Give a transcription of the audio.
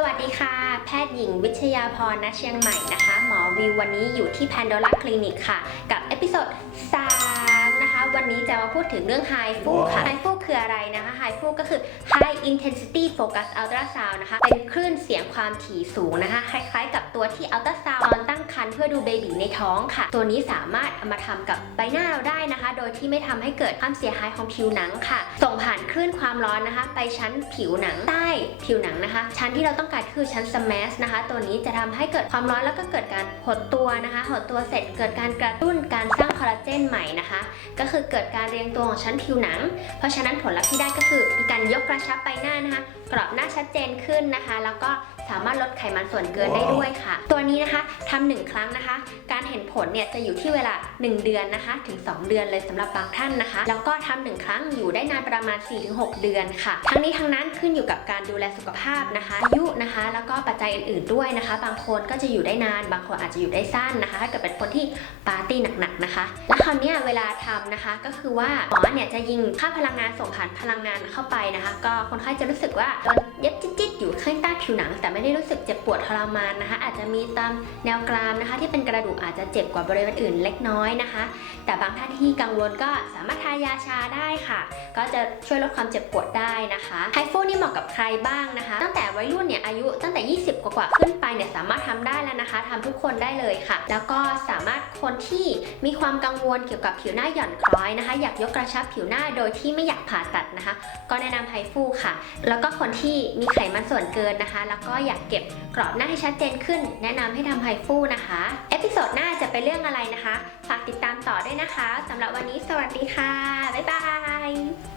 สวัสดีค่ะ แพทย์หญิงวิชยาพรณเชียงใหม่นะคะ หมอวิววันนี้อยู่ที่ Pandora Clinic ค่ะ กับเอพิโซด3 วันนี้จะมาพูดถึงเรื่อง High f u ค่ะ High f u คืออะไรนะคะ High f u ก็คือ High Intensity Focus Ultrasound นะคะ เป็นคลื่นเสียงความถี่สูงนะคะ คล้ายๆ กับตัวที่ Ultrasound ตอนตั้งครรภ์เพื่อดูเบบีในท้องค่ะ ตัวนี้สามารถเอามาทำกับใบหน้าเราได้นะคะ โดยที่ไม่ทำให้เกิดความเสียหายของผิวหนังค่ะ ส่งผ่านคลื่นความร้อนนะคะ ไปชั้นผิวหนังใต้ผิวหนังนะคะ ชั้นที่เราต้องการคือชั้นสแมสนะคะ ตัวนี้จะทำให้เกิดความร้อนแล้วก็เกิดการหดตัวนะคะ หดตัวเสร็จเกิดการกระตุ้นการสร้างคอลลาเจนใหม่นะคะ ก็คือเกิดการเรียงตัวของชั้นผิวหนัง เพราะฉะนั้นผลลัพธ์ที่ได้ก็คือมีการยกกระชับใบหน้านะคะ กรอบหน้าชัดเจนขึ้นนะคะ แล้วก็ สามารถลดไขมันส่วนเกินได้ด้วยค่ะ ตัวนี้นะคะทำหนึ่งครั้งนะคะ การเห็นผลเนี่ยจะอยู่ที่เวลา 1 เดือนนะคะ ถึง 2 เดือนเลยสำหรับบางท่านนะคะ แล้วก็ทำหนึ่งครั้งอยู่ได้นานประมาณ 4-6 เดือนค่ะ ทั้งนี้ทั้งนั้นขึ้นอยู่กับการดูแลสุขภาพนะคะอายุนะคะ แล้วก็ปัจจัยอื่นๆด้วยนะคะ บางคนก็จะอยู่ได้นาน บางคนอาจจะอยู่ได้สั้นนะคะ ถ้าเกิดเป็นคนที่ปาร์ตี้หนักๆนะคะ แล้วคราวเนี้ยเวลาทำนะคะก็คือว่าหมอเนี่ยจะยิงค่าพลังงานส่งผ่านพลังงานเข้าไปนะคะ ก็คนไข้จะรู้สึกว่าโดนเย็บจิ๊ดๆอยู่ข้างใต้ผิวหนังแต่ไไม่ได้รู้สึกเจ็บปวดทรมานนะคะ อาจจะมีตามแนวกรามนะคะ ที่เป็นกระดูกอาจจะเจ็บกว่าบริเวณอื่นเล็กน้อยนะคะ แต่บางท่านที่กังวลก็สามารถทายาชาได้ค่ะ ก็จะช่วยลดความเจ็บปวดได้นะคะไฮฟูนี่เหมาะกับใครบ้างนะคะ ตั้งแต่วัยรุ่นเนี่ยอายุตั้งแต่ 20 กว่าขึ้นไปเนี่ยสามารถทำได้แล้วนะคะทำทุกคนได้เลยค่ะ แล้วก็สามารถคนที่มีความกังวลเกี่ยวกับผิวหน้าหย่อนคล้อยนะคะ อยากยกกระชับผิวหน้าโดยที่ไม่อยากผ่าตัดนะคะ ก็แนะนำไฮฟูค่ะ แล้วก็คนที่มีไขมันส่วนเกินนะคะ แล้วก็อยากเก็บกรอบหน้าให้ชัดเจนขึ้น แนะนำให้ทำไฮฟูนะคะ เอพิโซดหน้าจะเป็นเรื่องอะไรนะคะ ฝากติดตามต่อด้วยนะคะสำหรับวันนี้สวัสดีค่ะ บ๊ายบาย